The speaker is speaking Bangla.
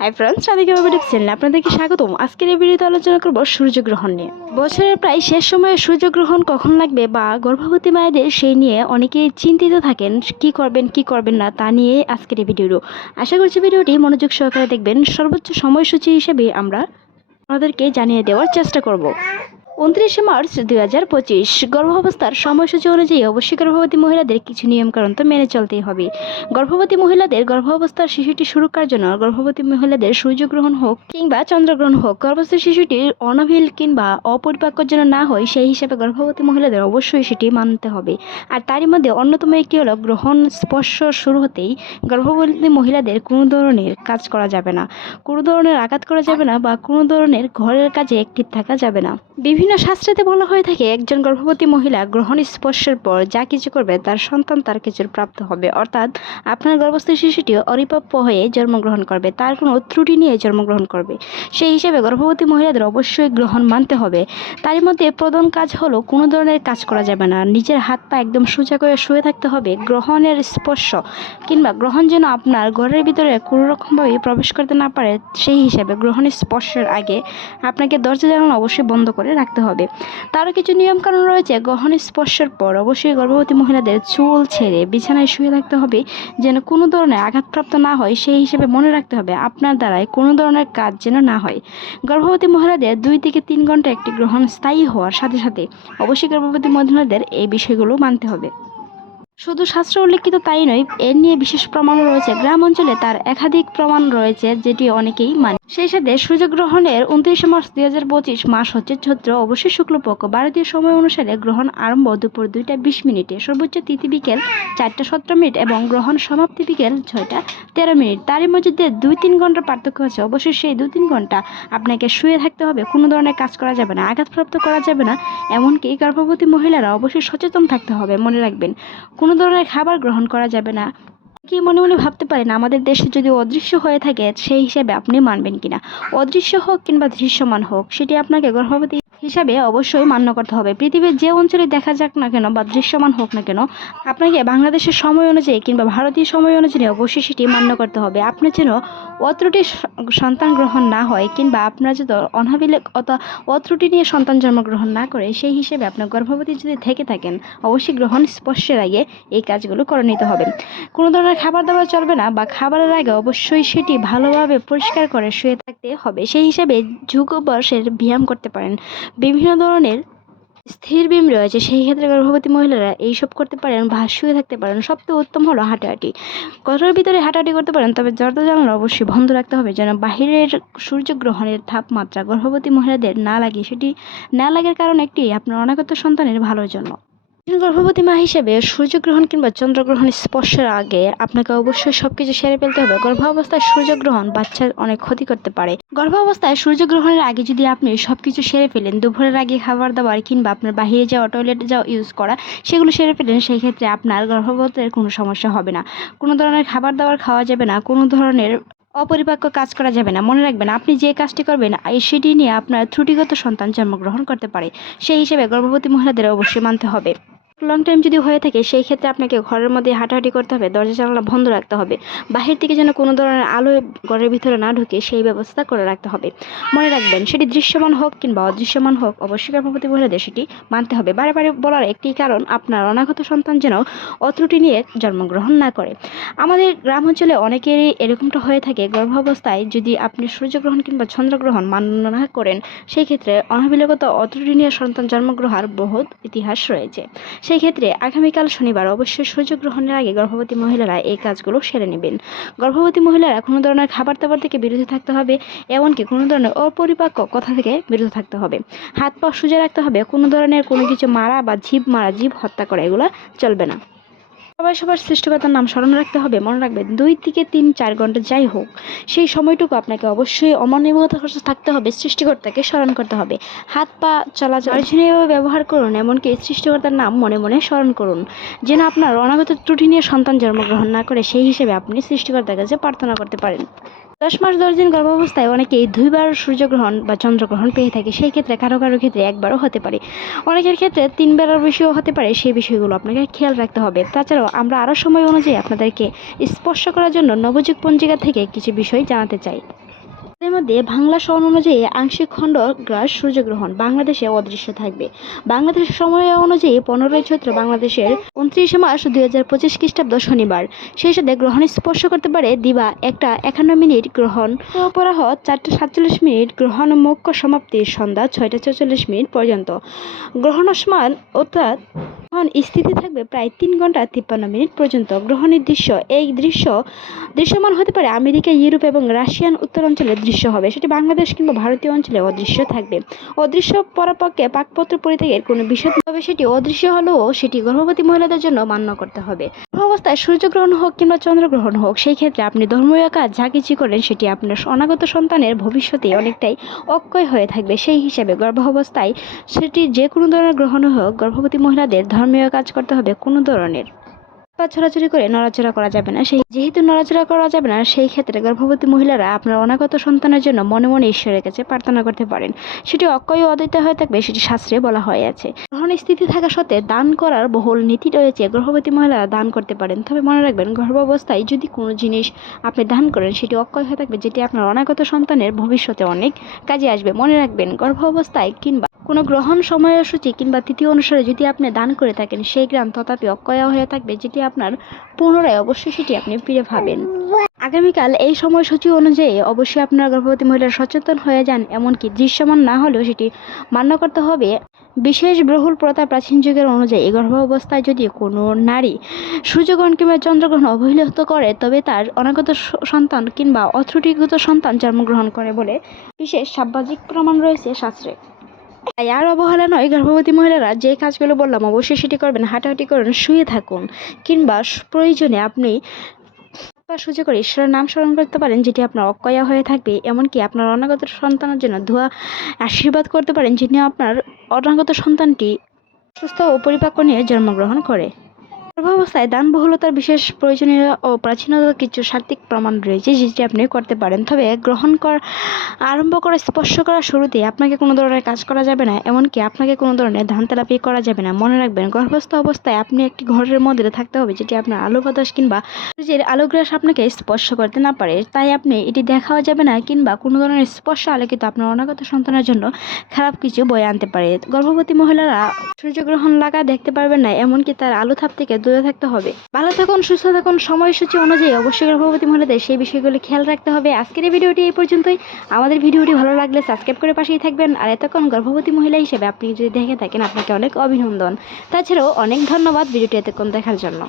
হাই ফ্রেন্ডস রাধিকা বাবুটিক চ্যানেলে আপনাদেরকে স্বাগতম। আজকের এই ভিডিওতে আলোচনা করব সূর্যগ্রহণ নিয়ে। বছরের প্রায় শেষ সময়ে সূর্যগ্রহণ কখন লাগবে বা গর্ভবতী মায়েদের সেই নিয়ে অনেকেই চিন্তিত থাকেন, কি করবেন কি করবেন না তা নিয়ে আজকের এই ভিডিওটি আশা করছি ভিডিওটি মনোযোগ সহকারে দেখবেন। সর্বোচ্চ সময়সূচি হিসেবে আমরা আপনাদেরকে জানিয়ে দেওয়ার চেষ্টা করব। উনত্রিশে মার্চ দুই হাজার পঁচিশ। গর্ভাবস্থার সময়সূচি অনুযায়ী অবশ্যই গর্ভবতী মহিলাদের কিছু নিয়মকানুন তো মেনে চলতেই হবে। গর্ভবতী মহিলাদের গর্ভাবস্থার শিশুটি সুরক্ষার জন্য? গর্ভবতী মহিলাদের সূর্যগ্রহণ হোক কিংবা চন্দ্রগ্রহণ হোক, গর্ভস্থ শিশুটির অনভিল কিংবা অপরিপাক্য যেন না হয়, সেই হিসাবে গর্ভবতী মহিলাদের অবশ্যই সেটি মানতে হবে। আর তারই মধ্যে অন্যতম একটি হলো গ্রহণ স্পর্শ শুরু হতেই গর্ভবতী মহিলাদের কোনো ধরনের কাজ করা যাবে না। কোনো ধরনের আঘাত করা যাবে না বা কোনো ধরনের ঘরের কাজে অ্যাক্টিভ থাকা যাবে না। বিভিন্ন শাস্ত্রেতে বলা হয়ে থাকে, একজন গর্ভবতী মহিলা গ্রহণ স্পর্শের পর যা কিছু করবে তার সন্তান তার কিছুর প্রাপ্ত হবে। অর্থাৎ আপনার গর্ভস্থ শিশুটি অরিপ্রাপ্য হয়ে জন্মগ্রহণ করবে, তার কোনো ত্রুটি নিয়ে জন্মগ্রহণ করবে। সেই হিসেবে গর্ভবতী মহিলাদের অবশ্যই গ্রহণ মানতে হবে। তারই মধ্যে প্রধান কাজ হলো কোনো ধরনের কাজ করা যাবে না। নিজের হাত পা একদম সোজা করে শুয়ে থাকতে হবে। গ্রহণের স্পর্শ কিংবা গ্রহণ যেন আপনার ঘরের ভিতরে কোনো রকমভাবে প্রবেশ করতে না পারে, সেই হিসাবে গ্রহণের স্পর্শের আগে আপনাকে দরজা জানানো অবশ্যই বন্ধ করে রাখতে হবে। তারও কিছু নিয়মকানুন রয়েছে। গ্রহণ স্পর্শের পর অবশ্যই গর্ভবতী মহিলাদের চুল ছেড়ে বিছানায় শুয়ে থাকতে হবে, যেন কোনো ধরনের আঘাতপ্রাপ্ত না হয়। সেই হিসেবে মনে রাখতে হবে, আপনার দ্বারাই কোনো ধরনের কাজ যেন না হয়। গর্ভবতী মহিলাদের দুই থেকে তিন ঘণ্টা একটি গ্রহণ স্থায়ী হওয়ার সাথে সাথে অবশ্যই গর্ভবতী মহিলাদের এই বিষয়গুলো মানতে হবে। শুধু শাস্ত্র উল্লেখিত তাই নয়, এর নিয়ে বিশেষ প্রমাণ রয়েছে। গ্রাম অঞ্চলে তার একাধিক প্রমাণ রয়েছে, যেটি অনেকেই মানে সেই সাথে সূর্যগ্রহণের উনত্রিশে মার্চ দুই হাজার পঁচিশ মাস হচ্ছে চৈত্র, অবশ্যই শুক্লপক্ষ। ভারতীয় সময় অনুসারে গ্রহণ আরম্ভ দুপুর দুইটা বিশ মিনিটে। সর্বোচ্চ তিথি বিকেল চারটা সতেরো মিনিট এবং গ্রহণ সমাপ্তি বিকেল ছয়টা তেরো মিনিট। তারই মধ্যে দুই তিন ঘণ্টার পার্থক্য আছে। অবশ্যই সেই দুই তিন ঘণ্টা আপনাকে শুয়ে থাকতে হবে। কোনো ধরনের কাজ করা যাবে না, আঘাতপ্রাপ্ত করা যাবে না। এমনকি গর্ভবতী মহিলারা অবশ্যই সচেতন থাকতে হবে, মনে রাখবেন। কোনো ধরনের খাবার গ্রহণ করা যাবে না। কি মনে মনে ভাবতে পারেন? আমাদের দেশে যদি অদৃশ্য হয়ে থাকে, সেই হিসাবে আপনি মানবেন কিনা? অদৃশ্য হোক কিংবা দৃশ্যমান হোক, সেটি আপনাকে গর্ভবতী হিসাবে অবশ্যই মান্য করতে হবে। পৃথিবীর যে অঞ্চলে দেখা যাক না কেন বা দৃশ্যমান হোক না কেন, আপনাকে বাংলাদেশের সময় অনুযায়ী কিংবা ভারতীয় সময় অনুযায়ী অবশ্যই সেটি মান্য করতে হবে। আপনি যেন অত্রুটি সন্তান গ্রহণ না হয় কিংবা আপনারা যদি অনাবিলে অত অত্রুটি নিয়ে সন্তান জন্মগ্রহণ না করে, সেই হিসেবে আপনার গর্ভবতী যদি থেকে থাকেন, অবশ্যই গ্রহণ স্পর্শের আগে এই কাজগুলো করে নিতে হবে। কোনো ধরনের খাবার দাবার চলবে না বা খাবারের আগে অবশ্যই সেটি ভালোভাবে পরিষ্কার করে শুয়ে থাকতে হবে। সেই হিসাবে যুগ বয়সের ব্যায়াম করতে পারেন। বিভিন্ন ধরনের স্থির বিম রয়েছে, সেই ক্ষেত্রে গর্ভবতী মহিলারা এইসব করতে পারেন, বা শুয়ে থাকতে পারেন। সবচেয়ে উত্তম হলো হাঁটাহাঁটি। ঘরের ভিতরে হাঁটাহাঁটি করতে পারেন, তবে দরজা জানালা অবশ্যই বন্ধ রাখতে হবে যেন বাহিরের সূর্যগ্রহণের তাপমাত্রা গর্ভবতী মহিলাদের না লাগে। সেটি না লাগার কারণ একটি, আপনার অনাগত সন্তানের ভালোর জন্য। গর্ভবতী মা হিসেবে সূর্যগ্রহণ কিংবা চন্দ্রগ্রহণ স্পর্শের আগে আপনাকে অবশ্যই সবকিছু সেরে ফেলতে হবে। গর্ভাবস্থায় সূর্যগ্রহণ বাচ্চার অনেক ক্ষতি করতে পারে। গর্ভাবস্থায় সূর্যগ্রহণের আগে যদি আপনি সবকিছু সেরে ফেলেন, দুপুরের আগে খাবার দাবার কিংবা আপনার বাহিরে যাওয়া টয়লেটে যাওয়া ইউজ করা, সেগুলো সেরে ফেলেন সেই ক্ষেত্রে আপনার গর্ভবতের কোনো সমস্যা হবে না। কোনো ধরনের খাবার দাবার খাওয়া যাবে না, কোনো ধরনের অপরিপাক্য কাজ করা যাবে না। মনে রাখবেন, আপনি যে কাজটি করবেন, এই সেটি নিয়ে আপনার ত্রুটিগত সন্তান জন্মগ্রহণ করতে পারে। সেই হিসেবে গর্ভবতী মহিলাদের অবশ্যই মানতে হবে। লং টাইম যদি হয়ে থাকে, সেই ক্ষেত্রে আপনাকে ঘরের মধ্যে হাঁটাহাঁটি করতে হবে, দরজা জানালা বন্ধ রাখতে হবে, বাহির থেকে যেন কোনো ধরনের আলো ঘরের ভিতরে না ঢুকে সেই ব্যবস্থা করে রাখতে হবে। মনে রাখবেন, সেটি দৃশ্যমান হোক কিংবা অদৃশ্যমান হোক, অবশ্যই গর্ভবতী মহিলাদের সেটি মানতে হবে। বারে বারে বলার একটি কারণ, আপনার অনাগত সন্তান যেন অত্রুটি নিয়ে জন্মগ্রহণ না করে। আমাদের গ্রাম অঞ্চলে অনেকেরই এরকমটা হয়ে থাকে, গর্ভাবস্থায় যদি আপনি সূর্যগ্রহণ কিংবা চন্দ্রগ্রহণ মান্য না করেন, সেই ক্ষেত্রে অনাবিলগত অত্রুটি নিয়ে সন্তান জন্মগ্রহণের বহুত ইতিহাস রয়েছে। সেই ক্ষেত্রে আগামীকাল শনিবার অবশ্যই সূর্যগ্রহণের আগে গর্ভবতী মহিলারা এই কাজগুলো সেরে নেবেন। গর্ভবতী মহিলারা কোনো ধরনের খাবার দাবার থেকে বিরত থাকতে হবে, এমনকি কোনো ধরনের অপরিপাক্য কথা থেকে বিরত থাকতে হবে। হাত পা সোজা রাখতে হবে, কোনো ধরনের কোনো কিছু মারা বা জীব মারা জীব হত্যা করা, এগুলো চলবে না। সবাই সবার সৃষ্টিকর্তার নাম স্মরণ রাখতে হবে, মনে রাখবেন দুই থেকে তিন, চার ঘণ্টা যাই হোক, সেই সময়টুকু আপনাকে অবশ্যই অমনির্ভরতা থাকতে হবে, সৃষ্টিকর্তাকে স্মরণ করতে হবে। হাত, পা চলাচল অর্জনীয়ভাবে ব্যবহার করুন, এমনকি সৃষ্টিকর্তার নাম মনে মনে স্মরণ করুন, যেন আপনার অনাগত ত্রুটি নিয়ে সন্তান জন্মগ্রহণ না করে, সেই হিসেবে আপনি সৃষ্টিকর্তার কাছে প্রার্থনা করতে পারেন। দশ মাস, দশ দিন গর্ভাবস্থায় অনেকেই দুইবার সূর্যগ্রহণ বা চন্দ্রগ্রহণ পেয়ে থাকে। সেই ক্ষেত্রে কারও কারও ক্ষেত্রে একবারও হতে পারে। অনেকের ক্ষেত্রে তিনবারের বেশিও হতে পারে। সেই বিষয়গুলো আপনাকে খেয়াল রাখতে হবে। তাছাড়াও আমরা আরও সময় অনুযায়ী আপনাদেরকে স্পর্শ করার জন্য নবযুগ পঞ্জিকা থেকে কিছু বিষয় জানাতে চাই। এর মধ্যে বাংলা সন অনুযায়ী আংশিক খণ্ড গ্রাস সূর্যগ্রহণ বাংলাদেশে অদৃশ্য থাকবে। বাংলাদেশের সময় অনুযায়ী পনেরোই চৈত্র বাংলাদেশের উনত্রিশে মার্চ দুই হাজার পঁচিশ খ্রিস্টাব্দ শনিবার। সেই সাথে গ্রহণ স্পর্শ করতে পারে দিবা একটা একান্ন মিনিট গ্রহণ। অপরাহ চারটে সাতচল্লিশ মিনিট গ্রহণ মুখ্য সমাপ্তি সন্ধ্যা ছয়টা চৌচল্লিশ মিনিট পর্যন্ত। গ্রহণ সমান অর্থাৎ গ্রহণ স্থিতি থাকবে প্রায় তিন ঘণ্টা তিপ্পান্ন মিনিট পর্যন্ত। গ্রহণের দৃশ্য, এই দৃশ্য দৃশ্যমান হতে পারে আমেরিকা, ইউরোপ এবং রাশিয়ান উত্তর অঞ্চলে দৃশ্য হবে। সেটি বাংলাদেশ কিংবা ভারতীয় অঞ্চলে অদৃশ্য থাকবে। অদৃশ্য পরাপক্ষে পাকপত্র পরিত্যাগের কোনো তবে সেটি অদৃশ্য হলেও সেটি গর্ভবতী মহিলাদের জন্য মান্য করতে হবে। অবস্থায় সূর্যগ্রহণ হোক কিংবা চন্দ্রগ্রহণ হোক, সেই ক্ষেত্রে আপনি ধর্মীয় কাজ যা কিছু করেন সেটি আপনার অনাগত সন্তানের ভবিষ্যতে অনেকটাই অক্ষয় হয়ে থাকবে। সেই হিসাবে গর্ভাবস্থায় সেটি যে কোনো ধরনের গ্রহণ হোক, গর্ভবতী মহিলাদের ধর্মীয় কাজ করতে হবে কোনো ধরনের। পা ছড়াছড়ি করে নড়াচড়া করা যাবে না। সেই যেহেতু নড়াচড়া করা যাবে না, সেই ক্ষেত্রে গর্ভবতী মহিলারা আপনার অনাগত সন্তানের জন্য মনে মনে ঈশ্বরের কাছে প্রার্থনা করতে পারেন। সেটি অক্ষয় অদ্বৈত হয়ে থাকবে, সেটি শাস্ত্রে বলা হয়ে আছে। গ্রহণ স্থিতি থাকা সত্ত্বে দান করার বহুল নীতি রয়েছে, গর্ভবতী মহিলারা দান করতে পারেন। তবে মনে রাখবেন, গর্ভাবস্থায় যদি কোনো জিনিস আপনি দান করেন, সেটি অক্ষয় হয়ে থাকবে, যেটি আপনার অনাগত সন্তানের ভবিষ্যতে অনেক কাজে আসবে। মনে রাখবেন, গর্ভাবস্থায় কিংবা কোনো গ্রহণ সময়সূচি কিংবা তিথি অনুসারে যদি আপনি দান করে থাকেন, সেই গ্রাম তথাপি অক্ষয় হয়ে থাকবে, যেটি আপনার পুনরায় অবশ্যই সেটি আপনি ফিরে পাবেন। আগামীকাল এই সময়সূচি অনুযায়ী অবশ্যই আপনার গর্ভবতী মহিলারা সচেতন হয়ে যান, এমনকি দৃশ্যমান না হলেও সেটি মান্য করতে হবে। বিশেষ বহুল প্রথা প্রাচীন যুগের অনুযায়ী গর্ভাবস্থায় যদি কোনো নারী সূর্যগ্রহণ কিংবা চন্দ্রগ্রহণ অবহেলিত করে, তবে তার অনাগত সন্তান কিংবা অত্রুটিগত সন্তান জন্মগ্রহণ করে বলে বিশেষ সাব্বাজিক প্রমাণ রয়েছে শাস্ত্রে। তাই আর অবহেলা নয়, গর্ভবতী মহিলারা যে কাজগুলো বললাম, অবশ্যই সেটি করবেন, হাঁটাহাঁটি করুন, শুয়ে থাকুন, কিংবা প্রয়োজনে আপনি সুযোগ করে ঈশ্বরের নাম স্মরণ করতে পারেন, যেটি আপনার অকয়া হয়ে থাকবে, এমনকি আপনার অনাগত সন্তানের জন্য ধোয়া আশীর্বাদ করতে পারেন, যিনি আপনার অনাগত সন্তানটি সুস্থ ও পরিপাক্য নিয়ে জন্মগ্রহণ করে। গর্ভাবস্থায় দান বহুলতার বিশেষ প্রয়োজনীয় ও প্রাচীনতার কিছু সাত্বিক প্রমাণ রয়েছে যেটি আপনি করতে পারেন। তবে গ্রহণ কর আরম্ভ করা স্পর্শ করার শুরুতে আপনাকে কোনো ধরনের কাজ করা যাবে না, এমনকি আপনাকে কোনো ধরনের ধান তেলাপি করা যাবে না। মনে রাখবেন, গর্ভস্থ অবস্থায় আপনি একটি ঘরের মধ্যে থাকতে হবে যেটি আপনার আলো বাতাস কিংবা সূর্যের আলোগ্রাস আপনাকে স্পর্শ করতে না পারে। তাই আপনি এটি দেখাও যাবে না কিংবা কোনো ধরনের স্পর্শ আলোকিত আপনার অনাগত সন্তানের জন্য খারাপ কিছু বয়ে আনতে পারে। গর্ভবতী মহিলারা সূর্যগ্রহণ লাগা দেখতে পারবেন না, এমনকি তার আলো থাপ থেকে দূরে থাকতে হবে। ভালো থাকুন, সুস্থ থাকুন। সময়সূচি অনুযায়ী অবশ্যই গর্ভবতী মহিলাদের সেই বিষয়গুলি খেয়াল রাখতে হবে। আজকের এই ভিডিওটি এই পর্যন্তই। আমাদের ভিডিওটি ভালো লাগলে সাবস্ক্রাইব করে পাশেই থাকবেন। আর এতক্ষণ গর্ভবতী মহিলা হিসেবে আপনি যদি দেখে থাকেন, আপনাকে অনেক অভিনন্দন। তাছাড়াও অনেক ধন্যবাদ ভিডিওটি এতক্ষণ দেখার জন্য।